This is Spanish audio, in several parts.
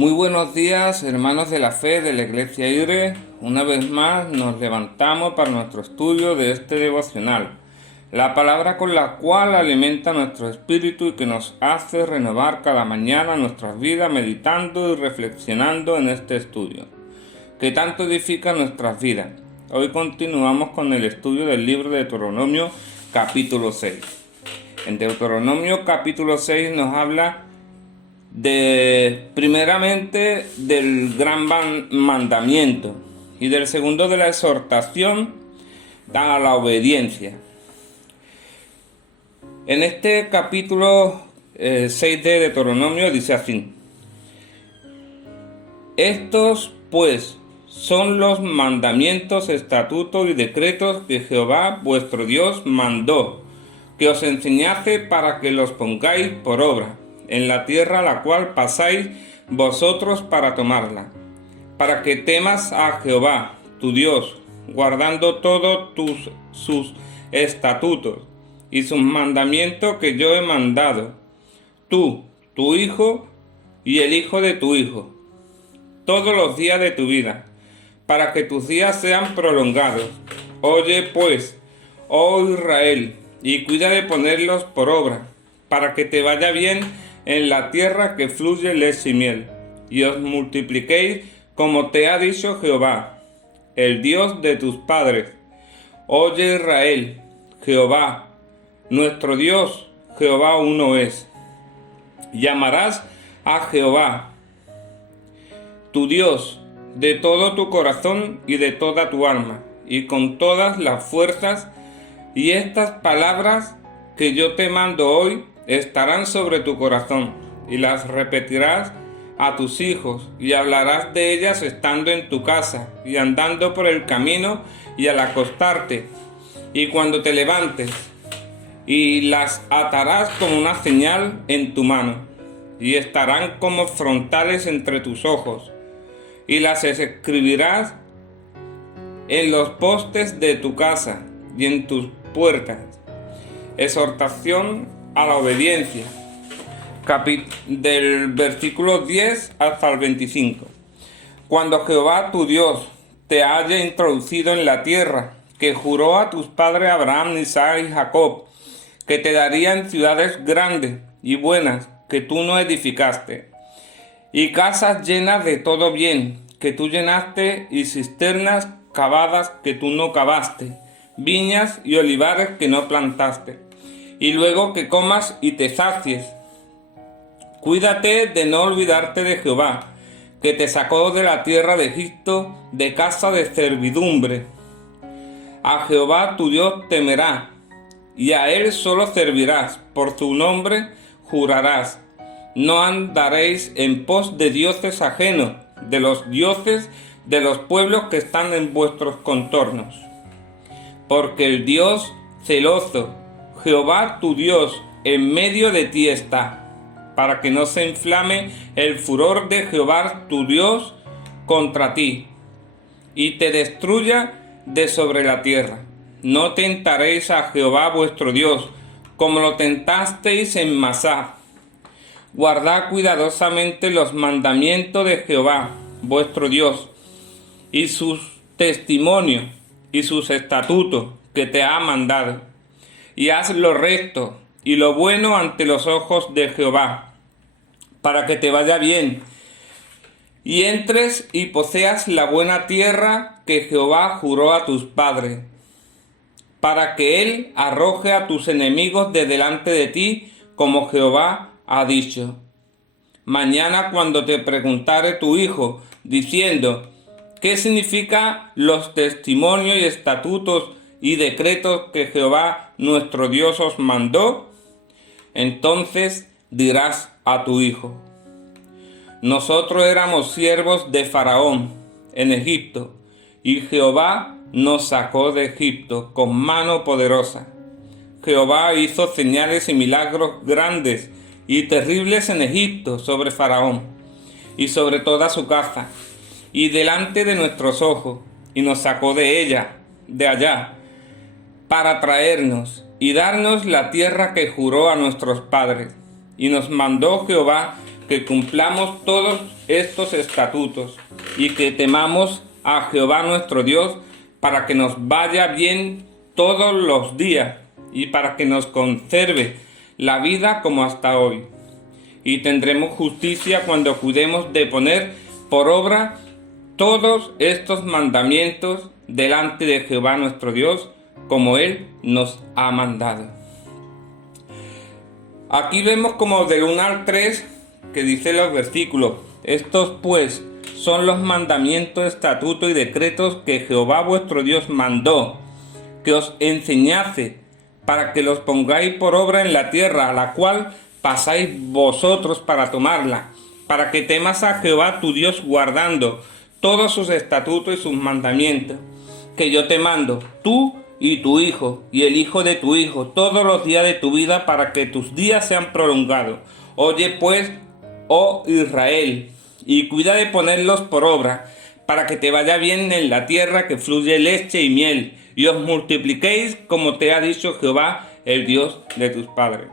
Muy buenos días, hermanos de la fe de la Iglesia IRE. Una vez más nos levantamos para nuestro estudio de este devocional, la palabra con la cual alimenta nuestro espíritu y que nos hace renovar cada mañana nuestras vidas meditando y reflexionando en este estudio, que tanto edifica nuestras vidas. Hoy continuamos con el estudio del libro de Deuteronomio capítulo 6. En Deuteronomio capítulo 6 nos habla primeramente del gran mandamiento y del segundo de la exhortación a la obediencia. En este capítulo 6 de Deuteronomio dice así: estos pues son los mandamientos, estatutos y decretos que Jehová vuestro Dios mandó que os enseñase para que los pongáis por obra en la tierra a la cual pasáis vosotros para tomarla, para que temas a Jehová, tu Dios, guardando todos sus estatutos y sus mandamientos que yo he mandado, tú, tu hijo y el hijo de tu hijo, todos los días de tu vida, para que tus días sean prolongados. Oye pues, oh Israel, y cuida de ponerlos por obra, para que te vaya bien en la tierra que fluye leche y miel, y os multipliquéis como te ha dicho Jehová, el Dios de tus padres. Oye Israel, Jehová, nuestro Dios, Jehová uno es. Llamarás a Jehová, tu Dios, de todo tu corazón y de toda tu alma, y con todas las fuerzas, y estas palabras que yo te mando hoy estarán sobre tu corazón, y las repetirás a tus hijos, y hablarás de ellas estando en tu casa, y andando por el camino, y al acostarte, y cuando te levantes, y las atarás como una señal en tu mano, y estarán como frontales entre tus ojos, y las escribirás en los postes de tu casa y en tus puertas. Exhortación a la obediencia, del versículo 10 hasta el 25. Cuando Jehová tu Dios te haya introducido en la tierra que juró a tus padres Abraham, Isaac y Jacob, que te darían ciudades grandes y buenas que tú no edificaste, y casas llenas de todo bien que tú llenaste, y cisternas cavadas que tú no cavaste, viñas y olivares que no plantaste, y luego que comas y te sacies. Cuídate de no olvidarte de Jehová, que te sacó de la tierra de Egipto, de casa de servidumbre. A Jehová tu Dios temerás, y a él solo servirás, por su nombre jurarás. No andaréis en pos de dioses ajenos, de los dioses de los pueblos que están en vuestros contornos. Porque el Dios celoso, Jehová tu Dios, en medio de ti está, para que no se inflame el furor de Jehová tu Dios contra ti, y te destruya de sobre la tierra. No tentaréis a Jehová vuestro Dios, como lo tentasteis en Masá. Guardad cuidadosamente los mandamientos de Jehová vuestro Dios, y sus testimonios y sus estatutos que te ha mandado, y haz lo recto y lo bueno ante los ojos de Jehová, para que te vaya bien, y entres y poseas la buena tierra que Jehová juró a tus padres, para que él arroje a tus enemigos de delante de ti, como Jehová ha dicho. Mañana cuando te preguntare tu hijo, diciendo: ¿qué significan los testimonios y estatutos y decretos que Jehová nuestro Dios os mandó? Entonces dirás a tu hijo: nosotros éramos siervos de Faraón en Egipto, y Jehová nos sacó de Egipto con mano poderosa. Jehová hizo señales y milagros grandes y terribles en Egipto sobre Faraón y sobre toda su casa, y delante de nuestros ojos, y nos sacó de allá, para traernos y darnos la tierra que juró a nuestros padres. Y nos mandó Jehová que cumplamos todos estos estatutos y que temamos a Jehová nuestro Dios para que nos vaya bien todos los días y para que nos conserve la vida como hasta hoy. Y tendremos justicia cuando cuidemos de poner por obra todos estos mandamientos delante de Jehová nuestro Dios, como Él nos ha mandado. Aquí vemos como del 1 al 3 que dice los versículos: estos pues son los mandamientos, estatutos y decretos que Jehová vuestro Dios mandó, que os enseñase, para que los pongáis por obra en la tierra, a la cual pasáis vosotros para tomarla, para que temas a Jehová tu Dios guardando todos sus estatutos y sus mandamientos, que yo te mando, tú y tu hijo, y el hijo de tu hijo, todos los días de tu vida, para que tus días sean prolongados. Oye pues, oh Israel, y cuida de ponerlos por obra, para que te vaya bien en la tierra que fluye leche y miel, y os multipliquéis como te ha dicho Jehová, el Dios de tus padres.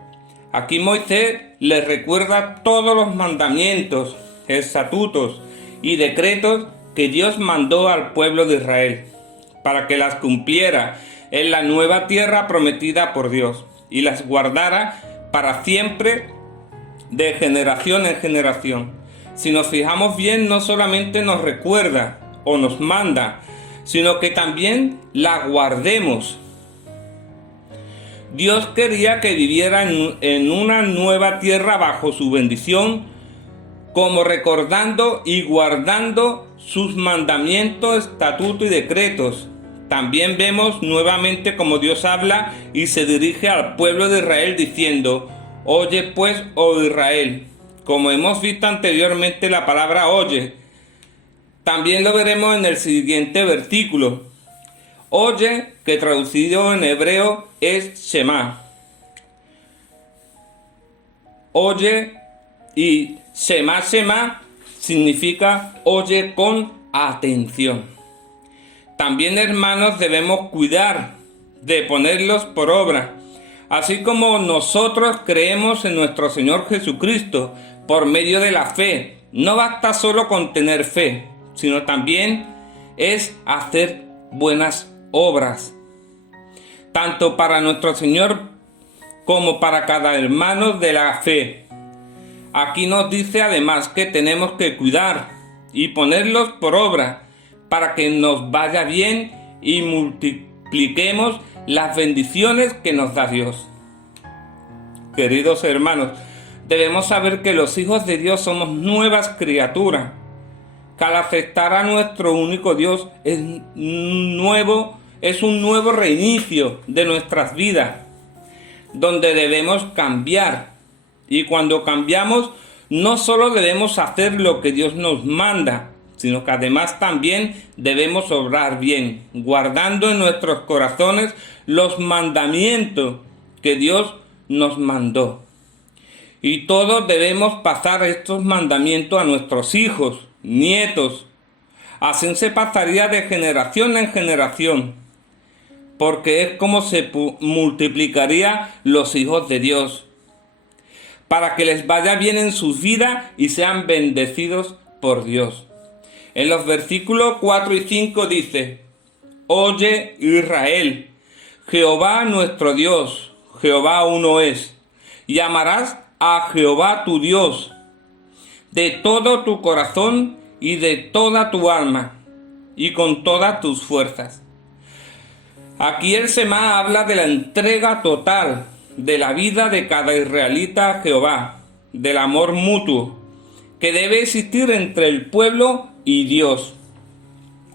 Aquí Moisés les recuerda todos los mandamientos, estatutos y decretos que Dios mandó al pueblo de Israel, para que las cumpliera en la nueva tierra prometida por Dios, y las guardara para siempre, de generación en generación. Si nos fijamos bien, no solamente nos recuerda o nos manda, sino que también la guardemos. Dios quería que viviera en una nueva tierra bajo su bendición, como recordando y guardando sus mandamientos, estatutos y decretos. También vemos nuevamente como Dios habla y se dirige al pueblo de Israel diciendo: oye pues, oh Israel. Como hemos visto anteriormente la palabra oye, también lo veremos en el siguiente versículo. Oye, que traducido en hebreo es Shema. Oye, y Shema significa oye con atención. También, hermanos, debemos cuidar de ponerlos por obra, así como nosotros creemos en nuestro Señor Jesucristo por medio de la fe. No basta solo con tener fe, sino también es hacer buenas obras, tanto para nuestro Señor como para cada hermano de la fe. Aquí nos dice además que tenemos que cuidar y ponerlos por obra para que nos vaya bien y multipliquemos las bendiciones que nos da Dios. Queridos hermanos, debemos saber que los hijos de Dios somos nuevas criaturas, que al aceptar a nuestro único Dios es un nuevo reinicio de nuestras vidas, donde debemos cambiar. Y cuando cambiamos, no solo debemos hacer lo que Dios nos manda, sino que además también debemos obrar bien, guardando en nuestros corazones los mandamientos que Dios nos mandó. Y todos debemos pasar estos mandamientos a nuestros hijos, nietos. Así se pasaría de generación en generación, porque es como se multiplicarían los hijos de Dios, para que les vaya bien en sus vidas y sean bendecidos por Dios. En los versículos 4 y 5 dice: oye Israel, Jehová nuestro Dios, Jehová uno es, y amarás a Jehová tu Dios de todo tu corazón y de toda tu alma y con todas tus fuerzas. Aquí el Shema habla de la entrega total de la vida de cada israelita a Jehová, del amor mutuo que debe existir entre el pueblo y Dios,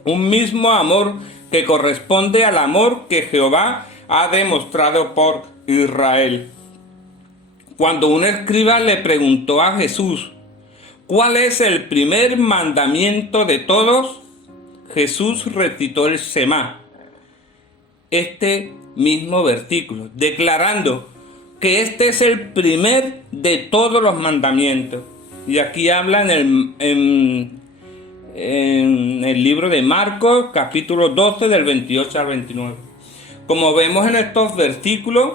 un mismo amor que corresponde al amor que Jehová ha demostrado por Israel. Cuando un escriba le preguntó a Jesús: ¿cuál es el primer mandamiento de todos?, Jesús recitó el Shema, este mismo versículo, declarando que este es el primer de todos los mandamientos. Y aquí habla en el libro de Marcos, capítulo 12, del 28 al 29. Como vemos en estos versículos,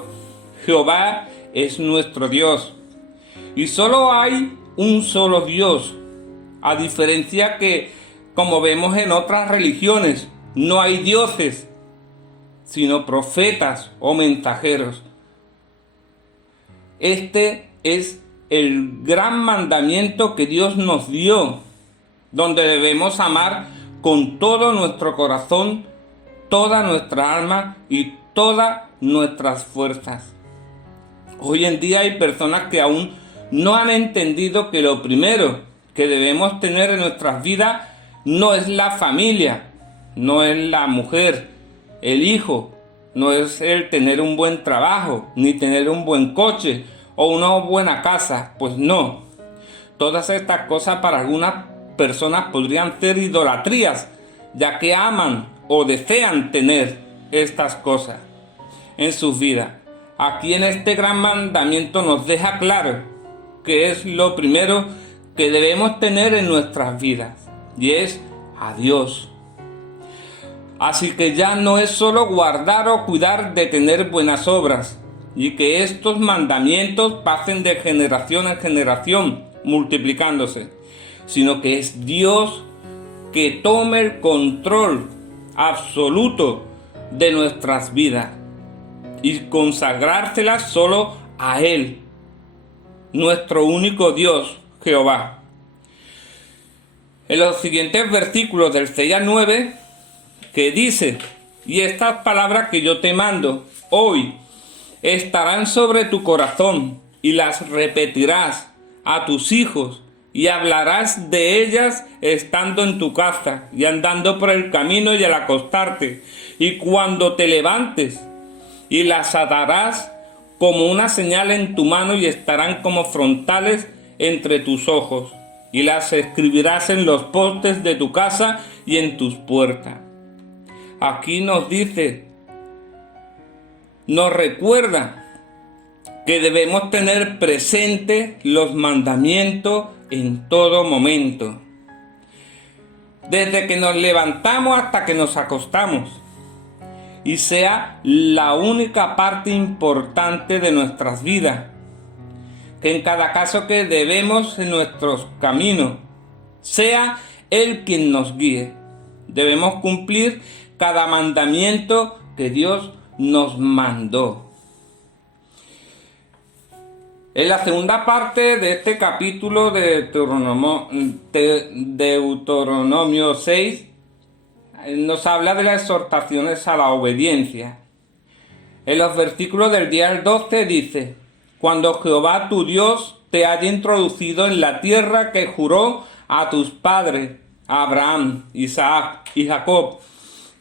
Jehová es nuestro Dios, y solo hay un solo Dios, a diferencia que, como vemos en otras religiones, no hay dioses, sino profetas o mensajeros. Este es el gran mandamiento que Dios nos dio, donde debemos amar con todo nuestro corazón, toda nuestra alma y todas nuestras fuerzas. Hoy en día hay personas que aún no han entendido que lo primero que debemos tener en nuestras vidas no es la familia, no es la mujer, el hijo, no es el tener un buen trabajo, ni tener un buen coche o una buena casa, pues no. Todas estas cosas para algunas personas podrían ser idolatrías, ya que aman o desean tener estas cosas en sus vidas. Aquí en este gran mandamiento nos deja claro que es lo primero que debemos tener en nuestras vidas, y es a Dios. Así que ya no es solo guardar o cuidar de tener buenas obras, y que estos mandamientos pasen de generación en generación, multiplicándose, sino que es Dios que tome el control absoluto de nuestras vidas y consagrárselas solo a Él, nuestro único Dios, Jehová. En los siguientes versículos del 6 al 9, que dice: y estas palabras que yo te mando hoy estarán sobre tu corazón, y las repetirás a tus hijos, y hablarás de ellas estando en tu casa, y andando por el camino, y al acostarte, y cuando te levantes, y las atarás como una señal en tu mano, y estarán como frontales entre tus ojos, y las escribirás en los postes de tu casa y en tus puertas. Aquí nos dice, nos recuerda que debemos tener presente los mandamientos en todo momento, desde que nos levantamos hasta que nos acostamos, y sea la única parte importante de nuestras vidas, que en cada caso que debemos en nuestros caminos, sea Él quien nos guíe. Debemos cumplir cada mandamiento que Dios nos mandó. En la segunda parte de este capítulo de Deuteronomio 6, nos habla de las exhortaciones a la obediencia. En los versículos del 10 al 12 dice: cuando Jehová tu Dios te haya introducido en la tierra que juró a tus padres, a Abraham, Isaac y Jacob,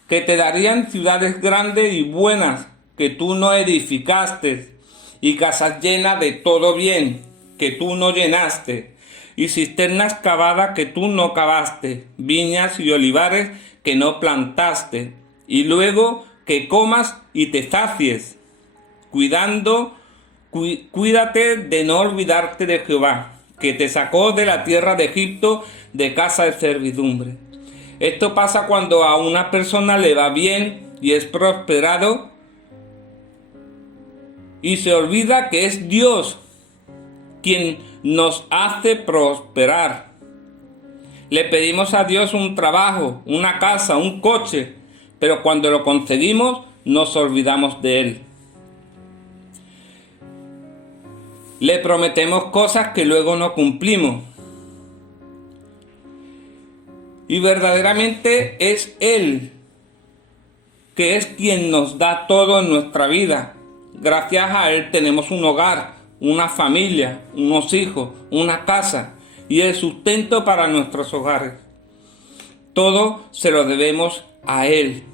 que te darían ciudades grandes y buenas que tú no edificaste, y casas llenas de todo bien que tú no llenaste, y cisternas cavadas que tú no cavaste, viñas y olivares que no plantaste, y luego que comas y te sacies, cuídate de no olvidarte de Jehová, que te sacó de la tierra de Egipto, de casa de servidumbre. Esto pasa cuando a una persona le va bien y es prosperado, y se olvida que es Dios quien nos hace prosperar. Le pedimos a Dios un trabajo, una casa, un coche, pero cuando lo conseguimos nos olvidamos de Él. Le prometemos cosas que luego no cumplimos. Y verdaderamente es Él que es quien nos da todo en nuestra vida. Gracias a Él tenemos un hogar, una familia, unos hijos, una casa y el sustento para nuestros hogares. Todo se lo debemos a Él.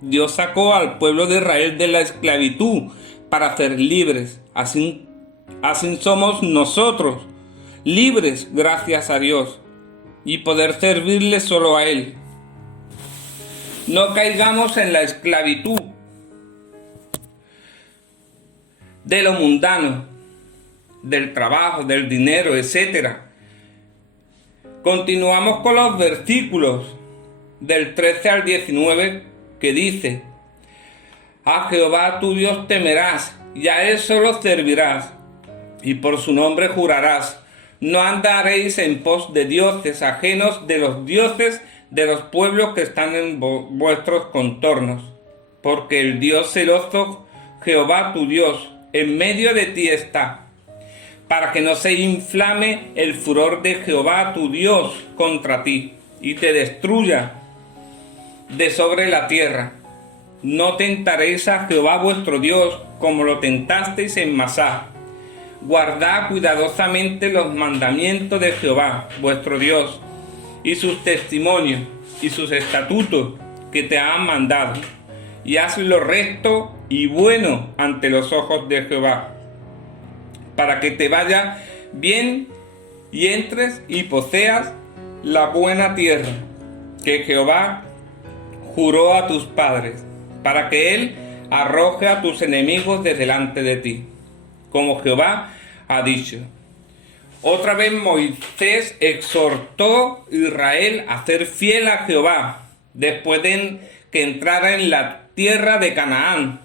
Dios sacó al pueblo de Israel de la esclavitud para ser libres. Así somos nosotros, libres gracias a Dios, y poder servirle solo a Él. No caigamos en la esclavitud de lo mundano, del trabajo, del dinero, etc. Continuamos con los versículos del 13 al 19 que dice: a Jehová tu Dios temerás, y a Él solo servirás, y por su nombre jurarás, No andaréis en pos de dioses ajenos de los dioses de los pueblos que están en vuestros contornos, porque el Dios celoso, Jehová tu Dios, en medio de ti está, para que no se inflame el furor de Jehová tu Dios contra ti, y te destruya de sobre la tierra. No tentaréis a Jehová vuestro Dios, como lo tentasteis en Masá. Guardad cuidadosamente los mandamientos de Jehová vuestro Dios, y sus testimonios, y sus estatutos que te han mandado, y haz lo recto y bueno ante los ojos de Jehová, para que te vaya bien y entres y poseas la buena tierra que Jehová juró a tus padres, para que él arroje a tus enemigos de delante de ti, como Jehová ha dicho. Otra vez Moisés exhortó a Israel a ser fiel a Jehová, después de que entrara en la tierra de Canaán.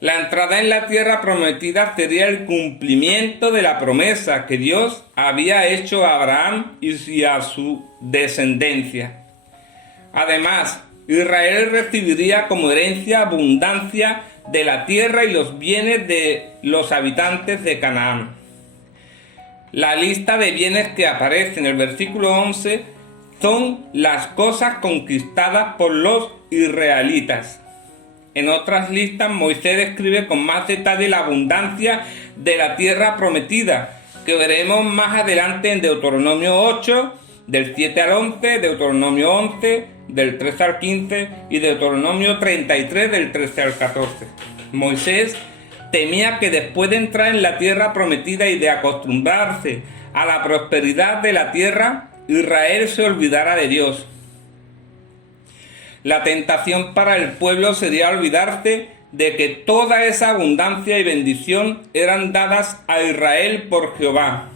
La entrada en la tierra prometida sería el cumplimiento de la promesa que Dios había hecho a Abraham y a su descendencia. Además, Israel recibiría como herencia abundancia de la tierra y los bienes de los habitantes de Canaán. La lista de bienes que aparece en el versículo 11 son las cosas conquistadas por los israelitas. En otras listas, Moisés describe con más detalle la abundancia de la tierra prometida, que veremos más adelante en Deuteronomio 8, del 7 al 11, Deuteronomio 11, del 13 al 15 y Deuteronomio 33, del 13 al 14. Moisés temía que después de entrar en la tierra prometida y de acostumbrarse a la prosperidad de la tierra, Israel se olvidara de Dios. La tentación para el pueblo sería olvidarse de que toda esa abundancia y bendición eran dadas a Israel por Jehová,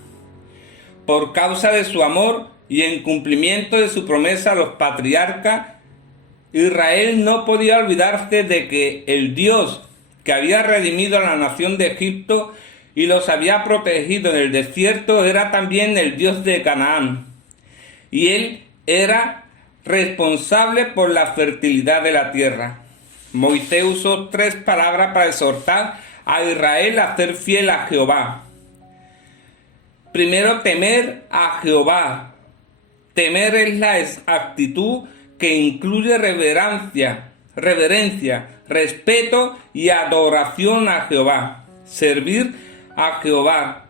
por causa de su amor y en cumplimiento de su promesa a los patriarcas. Israel no podía olvidarse de que el Dios que había redimido a la nación de Egipto y los había protegido en el desierto era también el Dios de Canaán, y él era responsable por la fertilidad de la tierra. Moisés usó 3 palabras para exhortar a Israel a ser fiel a Jehová. Primero, temer a Jehová. Temer es la actitud que incluye reverencia, respeto y adoración a Jehová. Servir a Jehová.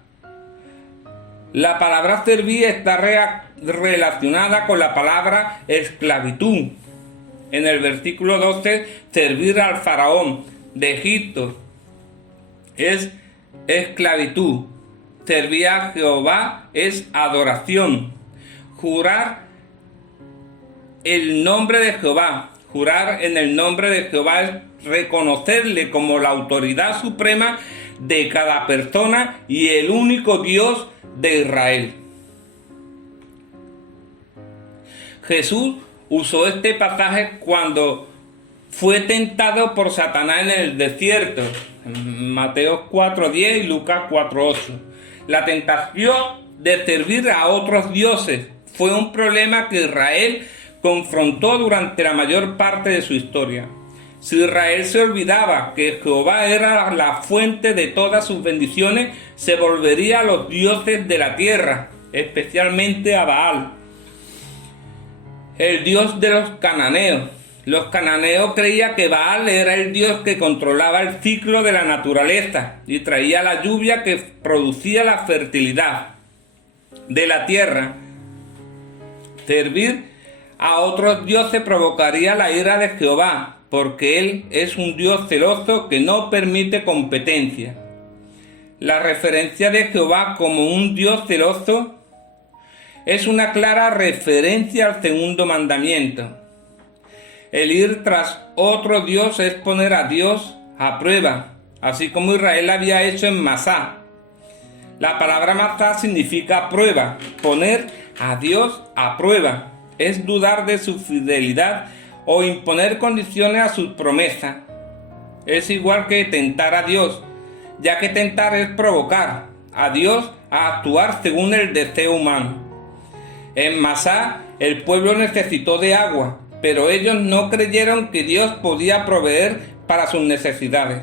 La palabra servir está relacionada con la palabra esclavitud. En el versículo 12, servir al faraón de Egipto es esclavitud. Servir a Jehová es adoración. Jurar el nombre de Jehová. Jurar en el nombre de Jehová es reconocerle como la autoridad suprema de cada persona y el único Dios de Israel. Jesús usó este pasaje cuando fue tentado por Satanás en el desierto, Mateo 4:10 y Lucas 4:8. La tentación de servir a otros dioses fue un problema que Israel confrontó durante la mayor parte de su historia. Si Israel se olvidaba que Jehová era la fuente de todas sus bendiciones, se volvería a los dioses de la tierra, especialmente a Baal, el dios de los cananeos. Los cananeos creían que Baal era el dios que controlaba el ciclo de la naturaleza y traía la lluvia que producía la fertilidad de la tierra. Servir a otros dioses provocaría la ira de Jehová, porque él es un Dios celoso que no permite competencia. La referencia de Jehová como un Dios celoso es una clara referencia al segundo mandamiento. El ir tras otro Dios es poner a Dios a prueba, así como Israel había hecho en Masá. La palabra Masá significa prueba, poner a Dios a prueba. Es dudar de su fidelidad o imponer condiciones a sus promesas. Es igual que tentar a Dios, ya que tentar es provocar, a Dios a actuar según el deseo humano. En Masá el pueblo necesitó de agua, pero ellos no creyeron que Dios podía proveer para sus necesidades.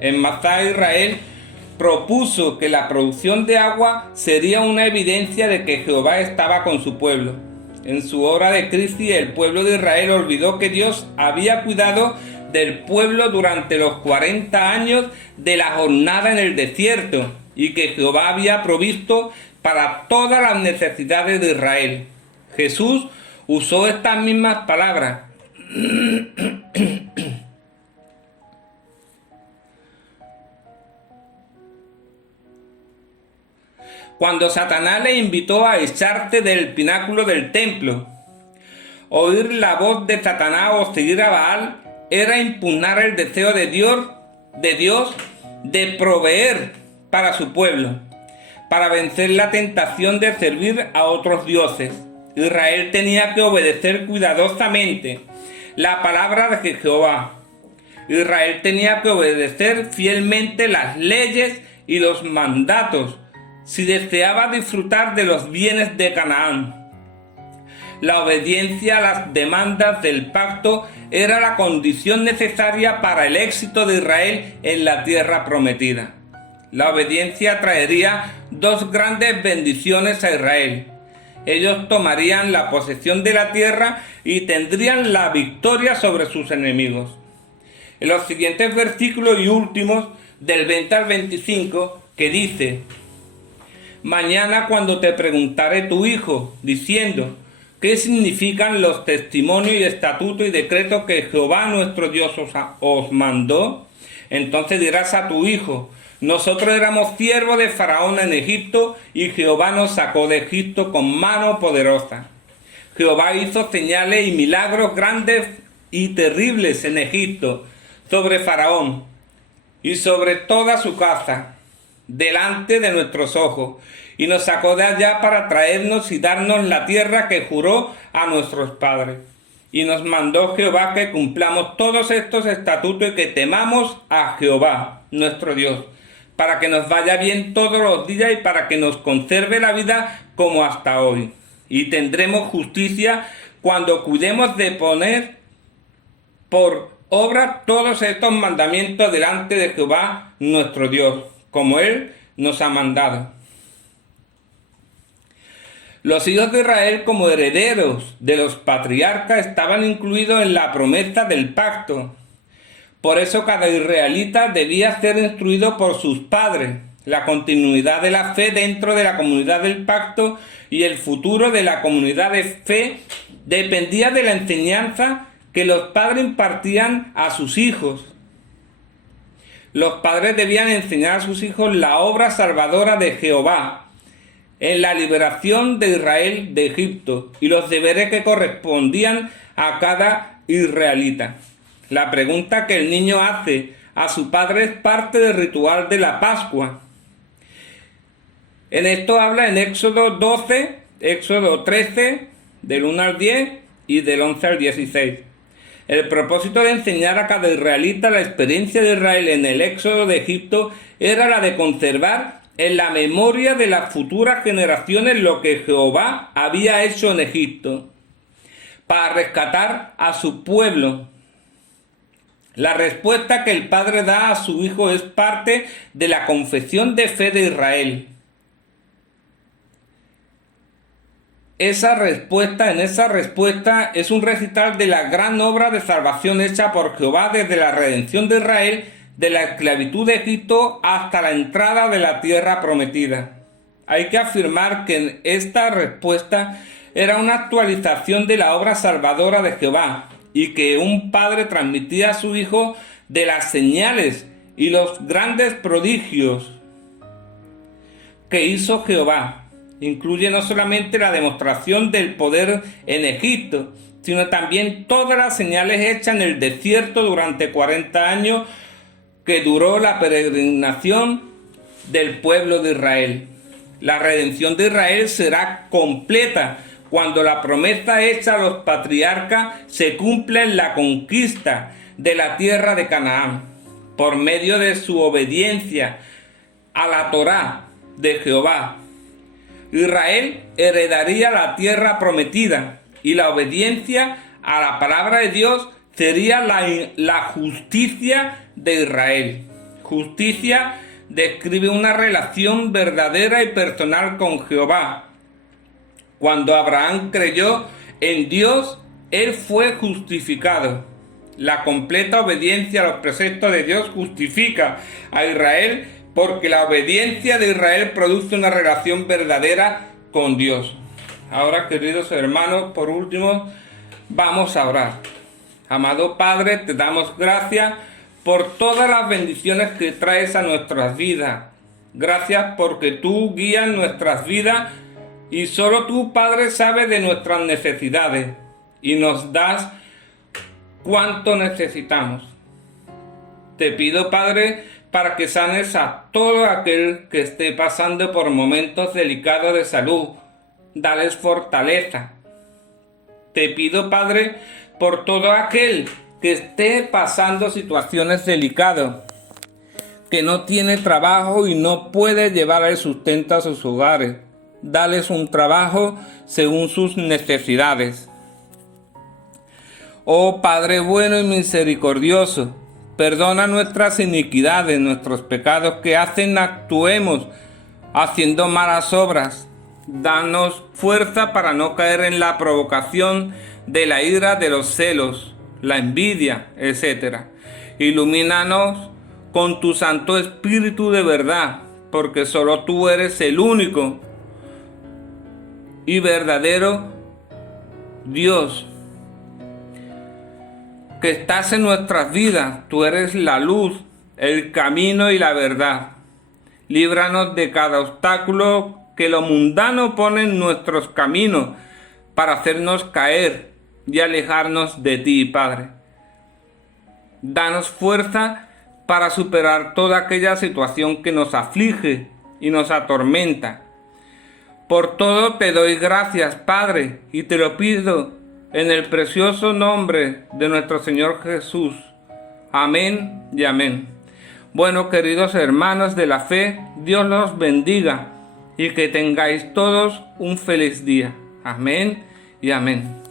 En Masá Israel propuso que la producción de agua sería una evidencia de que Jehová estaba con su pueblo. En su hora de crisis, el pueblo de Israel olvidó que Dios había cuidado del pueblo durante los 40 años de la jornada en el desierto y que Jehová había provisto para todas las necesidades de Israel. Jesús usó estas mismas palabras. Cuando Satanás le invitó a echarse del pináculo del templo, oír la voz de Satanás o seguir a Baal era impugnar el deseo de Dios de proveer para su pueblo, para vencer la tentación de servir a otros dioses. Israel tenía que obedecer cuidadosamente la palabra de Jehová. Israel tenía que obedecer fielmente las leyes y los mandatos si deseaba disfrutar de los bienes de Canaán. La obediencia a las demandas del pacto era la condición necesaria para el éxito de Israel en la tierra prometida. La obediencia traería dos grandes bendiciones a Israel. Ellos tomarían la posesión de la tierra y tendrían la victoria sobre sus enemigos. En los siguientes versículos y últimos, del 20 al 25, que dice: mañana cuando te preguntare tu hijo, diciendo, ¿qué significan los testimonios y estatutos y decretos que Jehová nuestro Dios os mandó? Entonces dirás a tu hijo: nosotros éramos siervos de Faraón en Egipto, y Jehová nos sacó de Egipto con mano poderosa. Jehová hizo señales y milagros grandes y terribles en Egipto, sobre Faraón y sobre toda su casa, delante de nuestros ojos, y nos sacó de allá para traernos y darnos la tierra que juró a nuestros padres. Y nos mandó Jehová que cumplamos todos estos estatutos y que temamos a Jehová, nuestro Dios, para que nos vaya bien todos los días y para que nos conserve la vida como hasta hoy. Y tendremos justicia cuando cuidemos de poner por obra todos estos mandamientos delante de Jehová, nuestro Dios, como Él nos ha mandado. Los hijos de Israel, como herederos de los patriarcas, estaban incluidos en la promesa del pacto. Por eso cada israelita debía ser instruido por sus padres. La continuidad de la fe dentro de la comunidad del pacto y el futuro de la comunidad de fe dependía de la enseñanza que los padres impartían a sus hijos. Los padres debían enseñar a sus hijos la obra salvadora de Jehová en la liberación de Israel de Egipto y los deberes que correspondían a cada israelita. La pregunta que el niño hace a su padre es parte del ritual de la Pascua. En esto habla en Éxodo 12, Éxodo 13, del 1 al 10 y del 11 al 16. El propósito de enseñar a cada israelita la experiencia de Israel en el éxodo de Egipto era la de conservar en la memoria de las futuras generaciones lo que Jehová había hecho en Egipto para rescatar a su pueblo. La respuesta que el padre da a su hijo es parte de la confesión de fe de Israel. En esa respuesta es un recital de la gran obra de salvación hecha por Jehová desde la redención de Israel de la esclavitud de Egipto hasta la entrada de la tierra prometida. Hay que afirmar que esta respuesta era una actualización de la obra salvadora de Jehová y que un padre transmitía a su hijo de las señales y los grandes prodigios que hizo Jehová. Incluye no solamente la demostración del poder en Egipto, sino también todas las señales hechas en el desierto durante 40 años que duró la peregrinación del pueblo de Israel. La redención de Israel será completa cuando la promesa hecha a los patriarcas se cumpla en la conquista de la tierra de Canaán, por medio de su obediencia a la Torá de Jehová. Israel heredaría la tierra prometida y la obediencia a la palabra de Dios sería la justicia de Israel. Justicia describe una relación verdadera y personal con Jehová. Cuando Abraham creyó en Dios, él fue justificado. La completa obediencia a los preceptos de Dios justifica a Israel, porque la obediencia de Israel produce una relación verdadera con Dios. Ahora, queridos hermanos, por último, vamos a orar. Amado Padre, te damos gracias por todas las bendiciones que traes a nuestras vidas. Gracias porque tú guías nuestras vidas y solo tú, Padre, sabes de nuestras necesidades y nos das cuánto necesitamos. Te pido, Padre, para que sanes a todo aquel que esté pasando por momentos delicados de salud. Dales fortaleza. Te pido, Padre, por todo aquel que esté pasando situaciones delicadas, que no tiene trabajo y no puede llevar el sustento a sus hogares. Dales un trabajo según sus necesidades. Oh Padre bueno y misericordioso, perdona nuestras iniquidades, nuestros pecados que actuemos haciendo malas obras. Danos fuerza para no caer en la provocación de la ira, de los celos, la envidia, etc. Ilumínanos con tu Santo Espíritu de verdad, porque solo tú eres el único y verdadero Dios que estás en nuestras vidas. Tú eres la luz, el camino y la verdad. Líbranos de cada obstáculo que lo mundano pone en nuestros caminos para hacernos caer y alejarnos de ti, Padre. Danos fuerza para superar toda aquella situación que nos aflige y nos atormenta. Por todo te doy gracias, Padre, y te lo pido en el precioso nombre de nuestro Señor Jesús. Amén y amén. Bueno, queridos hermanos de la fe, Dios los bendiga y que tengáis todos un feliz día. Amén y amén.